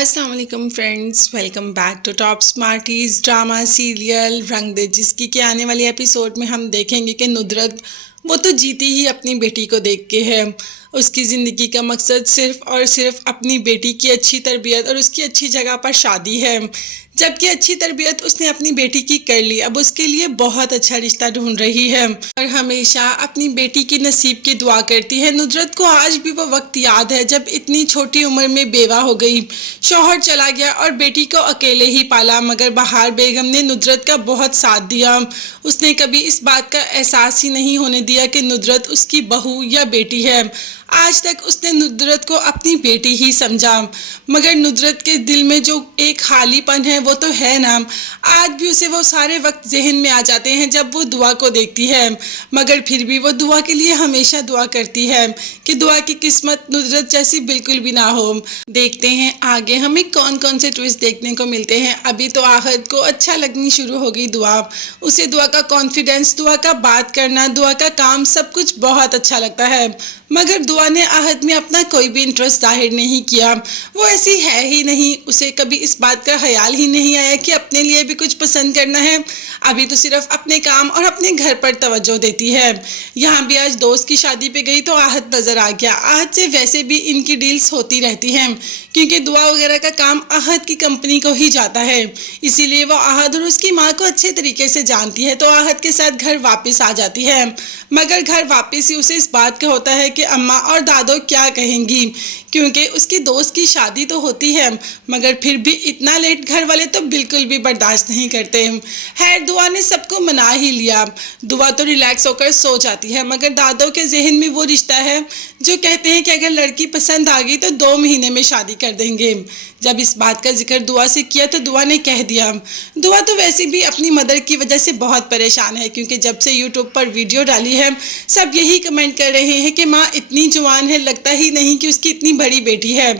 अस्सलाम वालेकुम friends, welcome back to Top Smarties drama serial Rang De, जिसकी के आने वाले एपिसोड में हम देखेंगे कि नुदरत वो तो जीती ही अपनी बेटी को देख के है। उसकी ज़िंदगी का मकसद सिर्फ़ और सिर्फ अपनी बेटी की अच्छी तरबियत और उसकी अच्छी जगह पर शादी है। जबकि अच्छी तरबियत उसने अपनी बेटी की कर ली, अब उसके लिए बहुत अच्छा रिश्ता ढूंढ रही है और हमेशा अपनी बेटी की नसीब की दुआ करती है। नुदरत को आज भी वो वक्त याद है जब इतनी छोटी उम्र में बेवा हो गई, शौहर चला गया और बेटी को अकेले ही पाला। मगर बहार बेगम ने नुदरत का बहुत साथ दिया। उसने कभी इस बात का एहसास ही नहीं होने दिया कि नुदरत उसकी बहू या बेटी है। आज तक उसने नुदरत को अपनी बेटी ही समझा, मगर नुदरत के दिल में जो एक खालीपन है वो तो है ना। आज भी उसे वो सारे वक्त जहन में आ जाते हैं जब वो दुआ को देखती है, मगर फिर भी वो दुआ के लिए हमेशा दुआ करती है कि दुआ की किस्मत नुदरत जैसी बिल्कुल भी ना हो। देखते हैं आगे हमें कौन कौन से ट्विस्ट देखने को मिलते हैं। अभी तो आहद को अच्छा लगनी शुरू हो गई दुआ, उसे दुआ का कॉन्फिडेंस, दुआ का बात करना, दुआ का काम सब कुछ बहुत अच्छा लगता है। मगर दुआ ने आहद में अपना कोई भी इंटरेस्ट जाहिर नहीं किया, वो ऐसी है ही नहीं। उसे कभी इस बात का ख्याल ही नहीं आया कि अपने लिए भी कुछ पसंद करना है। अभी तो सिर्फ अपने काम और अपने घर पर तवज्जो देती है। यहाँ भी आज दोस्त की शादी पे गई तो आहद नज़र आ गया। आहद से वैसे भी इनकी डील्स होती रहती हैं क्योंकि दुआ वगैरह का काम आहद की कंपनी को ही जाता है, इसीलिए वो आहद और उसकी माँ को अच्छे तरीके से जानती है। तो आहद के साथ घर वापस आ जाती है, मगर घर वापस ही उसे इस बात का होता है कि अम्मा और दादो क्या कहेंगी, क्योंकि उसकी दोस्त की शादी तो होती है मगर फिर भी इतना लेट घर वाले तो बिल्कुल भी बर्दाश्त नहीं करते। खैर दुआ ने सबको मना ही लिया। दुआ तो रिलैक्स होकर सो जाती है, मगर दादो के जहन में वो रिश्ता है जो कहते हैं कि अगर लड़की पसंद आ गई तो 2 महीने में शादी कर देंगे। जब इस बात का जिक्र दुआ से किया तो दुआ ने कह दिया, दुआ तो वैसे भी अपनी मदर की वजह से बहुत परेशान है, क्योंकि जब से यूट्यूब पर वीडियो डाली है सब यही कमेंट कर रहे हैं कि माँ इतनी जवान है, लगता ही नहीं कि उसकी इतनी बड़ी बेटी है।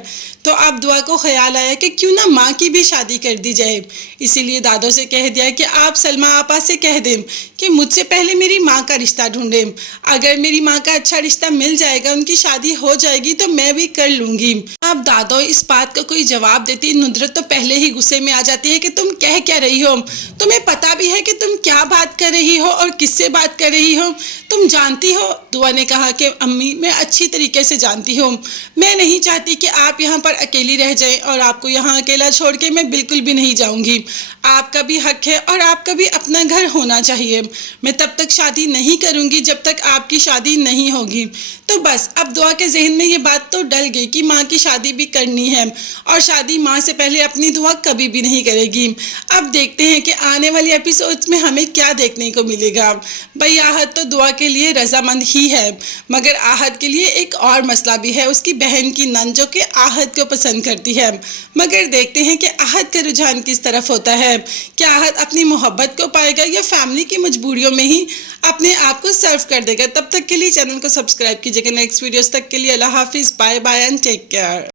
तो अब दुआ को ख्याल आया कि क्यों ना माँ की भी शादी कर दी जाए। इसीलिए दादो से कह दिया कि आप सलमा आपा से कह दें कि मुझसे पहले मेरी माँ का रिश्ता ढूंढें। अगर मेरी माँ का अच्छा रिश्ता मिल जाएगा, उनकी शादी हो जाएगी तो मैं भी कर लूँगी। अब दादो इस बात का कोई जवाब देती नुदरत तो पहले ही गुस्से में आ जाती है कि तुम कह क्या रही हो, तुम्हें पता भी है कि तुम क्या बात कर रही हो और किससे बात कर रही हो, तुम जानती हो। दुआ ने कहा कि अम्मी मैं अच्छी तरीके से जानती हूँ, मैं नहीं चाहती कि आप यहाँ अकेली रह जाएं और आपको यहाँ अकेला छोड़ के मैं बिल्कुल भी नहीं जाऊंगी। आपका भी हक है और आपका भी अपना घर होना चाहिए। मैं तब तक शादी नहीं करूंगी जब तक आपकी शादी नहीं होगी। तो बस अब दुआ के जहन में ये बात तो डल गई कि माँ की शादी भी करनी है और शादी माँ से पहले अपनी दुआ कभी भी नहीं करेगी। अब देखते हैं कि आने वाली एपिसोड्स में हमें क्या देखने को मिलेगा। भाई आहद तो दुआ के लिए रजामंद ही है, मगर आहद के लिए एक और मसला भी है, उसकी बहन की नन जो कि आहद को पसंद करती है। मगर देखते हैं कि आहद का रुझान किस तरफ होता है। क्या आहद अपनी मोहब्बत को पाएगा या फैमिली की मजबूरियों में ही अपने आप को सर्व कर देगा। तब तक के लिए चैनल को सब्सक्राइब कीजिएगा। नेक्स्ट वीडियोस तक के लिए अल्लाह हाफिज़, bye bye and take care.